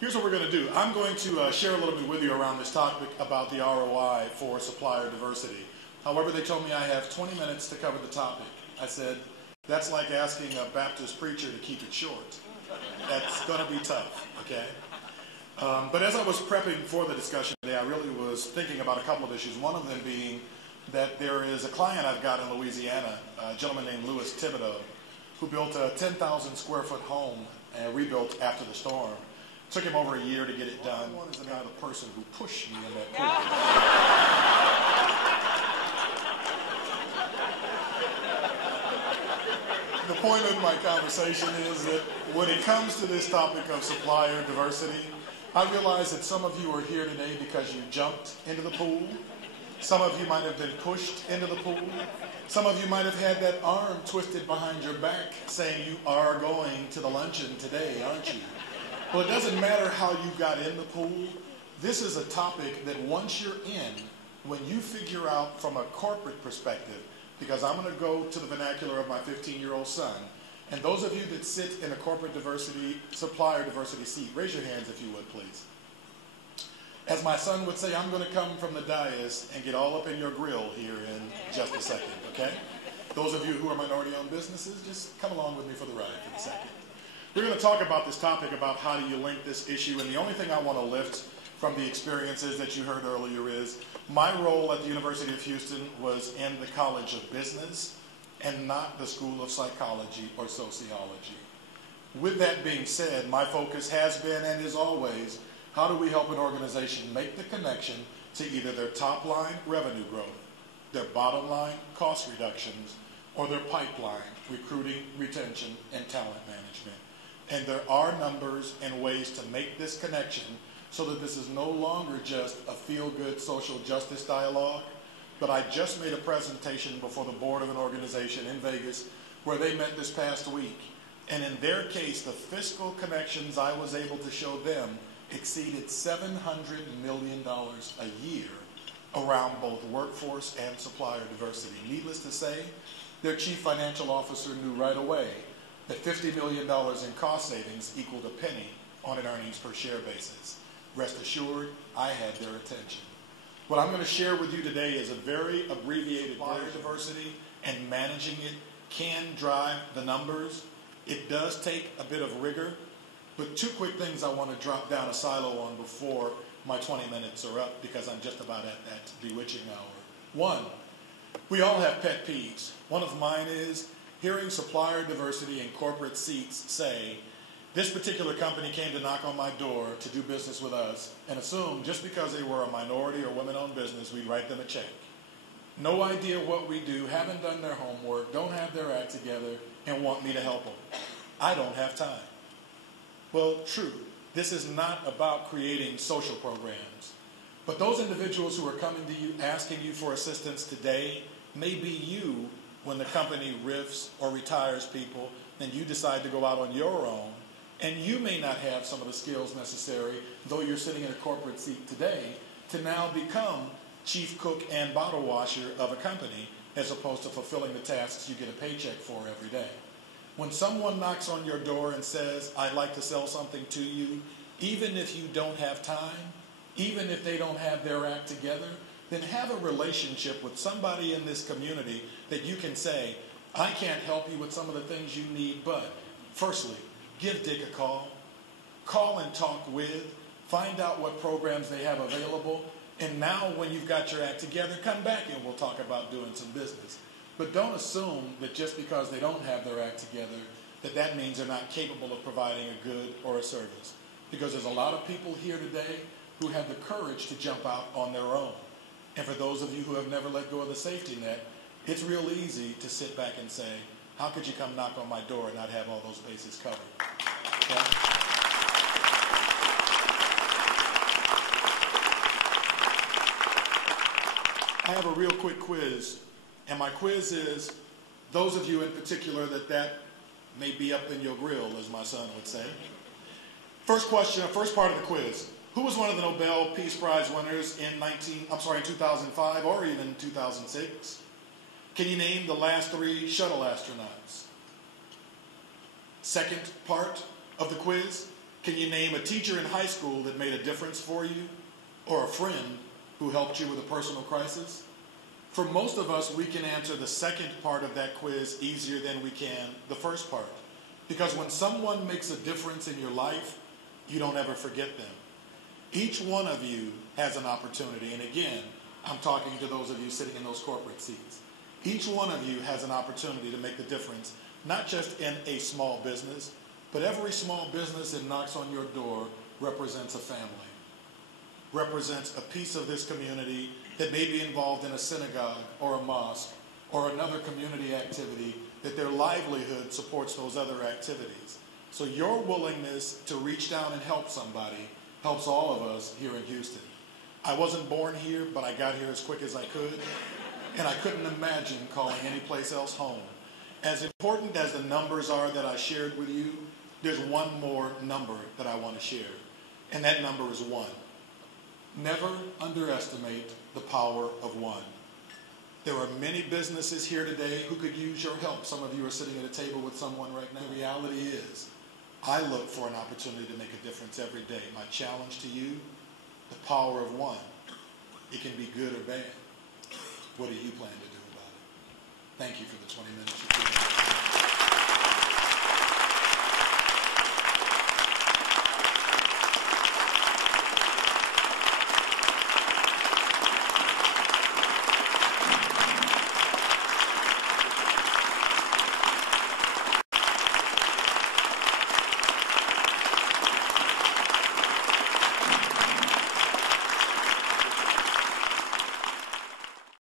Here's what we're going to do. I'm going to share a little bit with you around this topic about the ROI for supplier diversity. However, they told me I have 20 minutes to cover the topic. I said, that's like asking a Baptist preacher to keep it short. That's going to be tough, okay? But as I was prepping for the discussion today, I really was thinking about a couple of issues. One of them being that there is a client I've got in Louisiana, a gentleman named Louis Thibodeau, who built a 10,000 square foot home and rebuilt after the storm. Took him over a year to get it done. One is the kind of person who pushed me in that pool. The point of my conversation is that when it comes to this topic of supplier diversity, I realize that some of you are here today because you jumped into the pool. Some of you might have been pushed into the pool. Some of you might have had that arm twisted behind your back saying you are going to the luncheon today, aren't you? Well, it doesn't matter how you got in the pool. This is a topic that once you're in, when you figure out from a corporate perspective, because I'm going to go to the vernacular of my 15-year-old son, and those of you that sit in a corporate diversity, supplier diversity seat, raise your hands if you would, please. As my son would say, I'm going to come from the dais and get all up in your grill here in just a second, okay? Those of you who are minority-owned businesses, just come along with me for the ride for a second. We're going to talk about this topic about how do you link this issue, and the only thing I want to lift from the experiences that you heard earlier is my role at the University of Houston was in the College of Business and not the School of Psychology or Sociology. With that being said, my focus has been and is always how do we help an organization make the connection to either their top line revenue growth, their bottom line cost reductions, or their pipeline recruiting, retention, and talent management. And there are numbers and ways to make this connection so that this is no longer just a feel-good social justice dialogue, but I just made a presentation before the board of an organization in Vegas where they met this past week. And in their case, the fiscal connections I was able to show them exceeded $700 million a year around both workforce and supplier diversity. Needless to say, their chief financial officer knew right away that $50 million in cost savings equaled a penny on an earnings per share basis. Rest assured, I had their attention. What I'm going to share with you today is a very abbreviated supplier diversity, and managing it can drive the numbers. It does take a bit of rigor, but two quick things I want to drop down a silo on before my 20 minutes are up, because I'm just about at that bewitching hour. One, we all have pet peeves. One of mine is hearing supplier diversity in corporate seats say, this particular company came to knock on my door to do business with us and assume just because they were a minority or women-owned business, we'd write them a check. No idea what we do, haven't done their homework, don't have their act together, and want me to help them. I don't have time. Well, true, this is not about creating social programs, but those individuals who are coming to you asking you for assistance today may be you when the company riffs or retires people, and you decide to go out on your own, and you may not have some of the skills necessary, though you're sitting in a corporate seat today, to now become chief cook and bottle washer of a company, as opposed to fulfilling the tasks you get a paycheck for every day. When someone knocks on your door and says, I'd like to sell something to you, even if you don't have time, even if they don't have their act together, then have a relationship with somebody in this community that you can say, I can't help you with some of the things you need, but firstly, give Dick a call. Call and talk with. Find out what programs they have available. And now when you've got your act together, come back and we'll talk about doing some business. But don't assume that just because they don't have their act together, that means they're not capable of providing a good or a service. Because there's a lot of people here today who have the courage to jump out on their own. And for those of you who have never let go of the safety net, it's real easy to sit back and say, how could you come knock on my door and not have all those bases covered? Okay? I have a real quick quiz, and my quiz is, those of you in particular that may be up in your grill, as my son would say. First question, first part of the quiz. Who was one of the Nobel Peace Prize winners in 2005 or even 2006? Can you name the last 3 shuttle astronauts? Second part of the quiz, Can you name a teacher in high school that made a difference for you, or a friend who helped you with a personal crisis? For most of us, we can answer the second part of that quiz easier than we can the first part. Because when someone makes a difference in your life, you don't ever forget them. Each one of you has an opportunity, and again, I'm talking to those of you sitting in those corporate seats. Each one of you has an opportunity to make the difference, not just in a small business, but every small business that knocks on your door represents a family, represents a piece of this community that may be involved in a synagogue or a mosque or another community activity that their livelihood supports those other activities. So your willingness to reach down and help somebody helps all of us here in Houston. I wasn't born here, but I got here as quick as I could, and I couldn't imagine calling any place else home. As important as the numbers are that I shared with you, there's one more number that I want to share, and that number is 1. Never underestimate the power of 1. There are many businesses here today who could use your help. Some of you are sitting at a table with someone right now. The reality is, I look for an opportunity to make a difference every day. My challenge to you, the power of 1. It can be good or bad. What do you plan to do about it? Thank you for the 20 minutes you've given me.